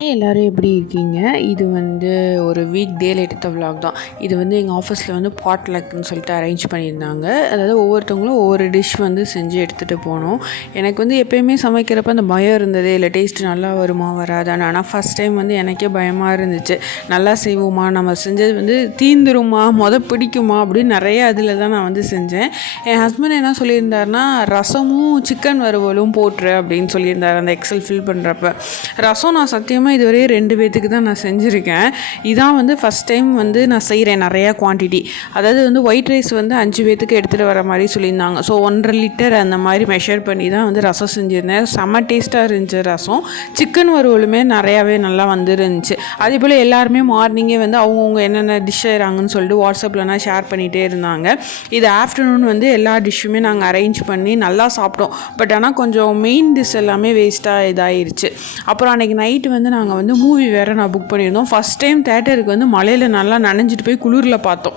எல்லோரும் எப்படி இருக்கீங்க? இது வந்து ஒரு வீக் டேல எடுத்த விலாக் தான். இது வந்து எங்கள் ஆஃபீஸில் வந்து பாட்லக்னு சொல்லிட்டு அரேஞ்ச் பண்ணியிருந்தாங்க. அதாவது ஒவ்வொருத்தவங்களும் ஒவ்வொரு டிஷ் வந்து செஞ்சு எடுத்துகிட்டு போனோம். எனக்கு வந்து எப்போயுமே சமைக்கிறப்ப அந்த பயம் இருந்தது, இல்லை டேஸ்ட் நல்லா வருமா வராதான்னு. ஆனால் ஃபஸ்ட் டைம் வந்து எனக்கே பயமாக இருந்துச்சு. நல்லா செய்வோமா, நம்ம செஞ்சது வந்து தீந்துருமா, பிடிக்குமா அப்படின்னு நிறைய அதில் தான் நான் வந்து செஞ்சேன். என் ஹஸ்பண்ட் என்ன சொல்லியிருந்தாருன்னா, ரசமும் சிக்கன் வறுவலும் போட்டுரு அப்படின்னு சொல்லியிருந்தார் அந்த எக்ஸல் ஃபில் பண்ணுறப்ப. ரசம் நான் சத்தியமாக இதுவரை 2 பேத்துக்கு தான் நான் செஞ்சுருக்கேன். இதான் வந்து ஃபஸ்ட் டைம் வந்து நான் செய்கிறேன் நிறையா குவான்டிட்டி. அதாவது வந்து ஒயிட் ரைஸ் வந்து 5 பேத்துக்கு எடுத்துகிட்டு வர மாதிரி சொல்லியிருந்தாங்க. ஸோ 1.5 லிட்டர் அந்த மாதிரி மெஷர் பண்ணி தான் வந்து ரசம் செஞ்சுருந்தேன். செம்ம டேஸ்ட்டாக இருந்துச்சு ரசம். சிக்கன் வறுவலுமே நிறையாவே நல்லா வந்துருந்துச்சு. அதே போல் எல்லாருமே மார்னிங்கே வந்து அவங்கவுங்க என்னென்ன டிஷ் செய்கிறாங்கன்னு சொல்லிட்டு வாட்ஸ்அப்லனா ஷேர் பண்ணிகிட்டே இருந்தாங்க. இது ஆஃப்டர்நூன் வந்து எல்லா டிஷ்ஷுமே நாங்கள் அரேஞ்ச் பண்ணி நல்லா சாப்பிட்டோம். பட் ஆனால் கொஞ்சம் மெயின் டிஷ் எல்லாமே வேஸ்ட்டாக இதாகிருச்சு. அப்புறம் அன்றைக்கி நைட்டு வந்து நாங்கள் வந்து மூவி வேறு நான் புக் பண்ணியிருந்தோம். ஃபஸ்ட் டைம் தேட்டருக்கு வந்து மழையில் நல்லா நனைஞ்சிட்டு போய் குளிரில் பார்த்தோம்.